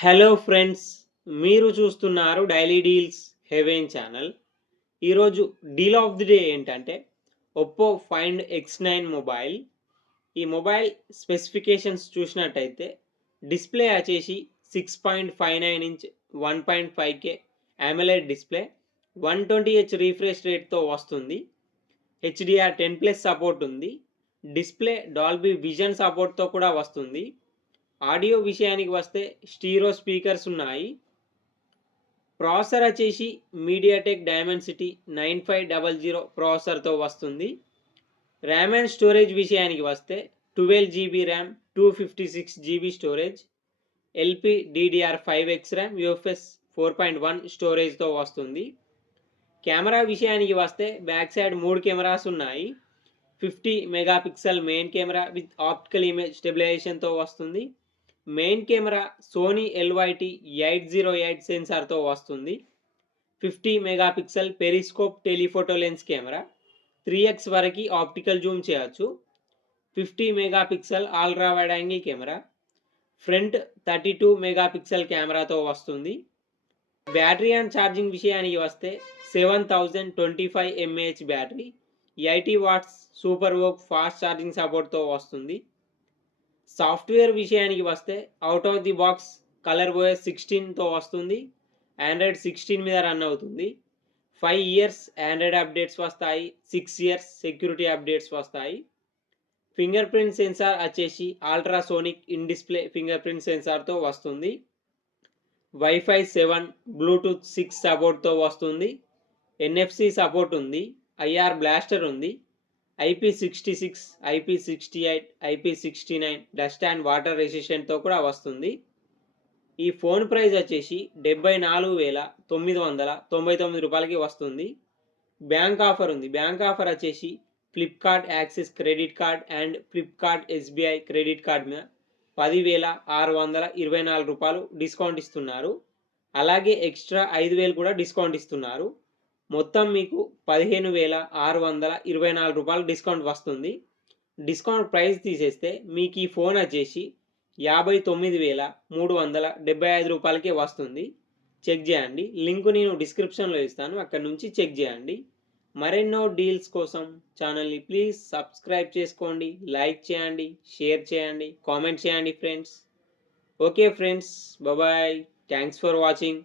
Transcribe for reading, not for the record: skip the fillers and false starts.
Hello friends, మీరు చూస్తున్నారు daily deals heaven channel. ఈరోజు డీల్ ఆఫ్ ది డే ఏంటంటే ఒప్పో ఫైండ్ X9 మొబైల్. ఈ మొబైల్ స్పెసిఫికేషన్స్ చూసినట్టయితే డిస్ప్లే వచ్చేసి 6.59 inch 1.5K AMOLED display 120Hz refresh రేట్తో వస్తుంది. HDR10+ సపోర్ట్ ఉంది. డిస్ప్లే డాల్బీ విజన్ సపోర్ట్తో కూడా వస్తుంది. ఆడియో విషయానికి వస్తే స్టీరో స్పీకర్స్ ఉన్నాయి. ప్రాసెసర్ వచ్చేసి మీడియాటెక్ డైమెన్సిటీ 9500 ప్రాసెసర్తో వస్తుంది. ర్యామ్ అండ్ స్టోరేజ్ విషయానికి వస్తే 12GB RAM, 256GB storage, LPDDR5X RAM, UFS 4.1 స్టోరేజ్తో వస్తుంది. కెమెరా విషయానికి వస్తే బ్యాక్ సైడ్ 3 కెమెరాస్ ఉన్నాయి. 50 megapixel main camera with optical image స్టెబిలైజేషన్తో వస్తుంది. మెయిన్ కెమెరా సోనీ LYT808 సెన్సార్తో వస్తుంది. 50 megapixel periscope telephoto lens camera, 3x వరకు ఆప్టికల్ జూమ్ చేయొచ్చు. 50 megapixel ultra wide angle camera, front 32 megapixel కెమెరాతో వస్తుంది. బ్యాటరీ అండ్ ఛార్జింగ్ విషయానికి వస్తే 7025 mAh battery, 80 watts super VOOC fast charging సపోర్ట్తో వస్తుంది. సాఫ్ట్వేర్ విషయానికి వస్తే out of the box ColorOS 16తో వస్తుంది. ఆండ్రాయిడ్ 16 మీద రన్ అవుతుంది. 5 ఇయర్స్ ఆండ్రాయిడ్ అప్డేట్స్ వస్తాయి. 6 ఇయర్స్ సెక్యూరిటీ అప్డేట్స్ వస్తాయి. ఫింగర్ ప్రింట్ సెన్సార్ వచ్చేసి ultrasonic in display fingerprint సెన్సార్తో వస్తుంది. వైఫై 7 బ్లూటూత్ 6 సపోర్ట్తో వస్తుంది. NFC సపోర్ట్ ఉంది. IR బ్లాస్టర్ ఉంది. IP66, IP68, IP69 dust and water రెసిస్టెంట్తో కూడా వస్తుంది. ఈ ఫోన్ ప్రైస్ వచ్చేసి 74,999 రూపాయలకి వస్తుంది. బ్యాంక్ ఆఫర్ ఉంది. బ్యాంక్ ఆఫర్ వచ్చేసి Flipkart axis credit card and Flipkart SBI credit card మీద 10,624 రూపాయలు డిస్కౌంట్ ఇస్తున్నారు. అలాగే ఎక్స్ట్రా 5,000 కూడా డిస్కౌంట్ ఇస్తున్నారు. మొత్తం మీకు 15,624 రూపాయలు డిస్కౌంట్ వస్తుంది. డిస్కౌంట్ ప్రైస్ తీసేస్తే మీకు ఈ ఫోన్ వచ్చేసి 59,375 రూపాయలకే వస్తుంది. చెక్ చేయండి. లింక్ నేను డిస్క్రిప్షన్లో ఇస్తాను, అక్కడ నుంచి చెక్ చేయండి. మరెన్నో డీల్స్ కోసం ఛానల్ని ప్లీజ్ సబ్స్క్రైబ్ చేసుకోండి, లైక్ చేయండి, షేర్ చేయండి, కామెంట్ చేయండి friends. Okay friends, bye. Thanks for watching.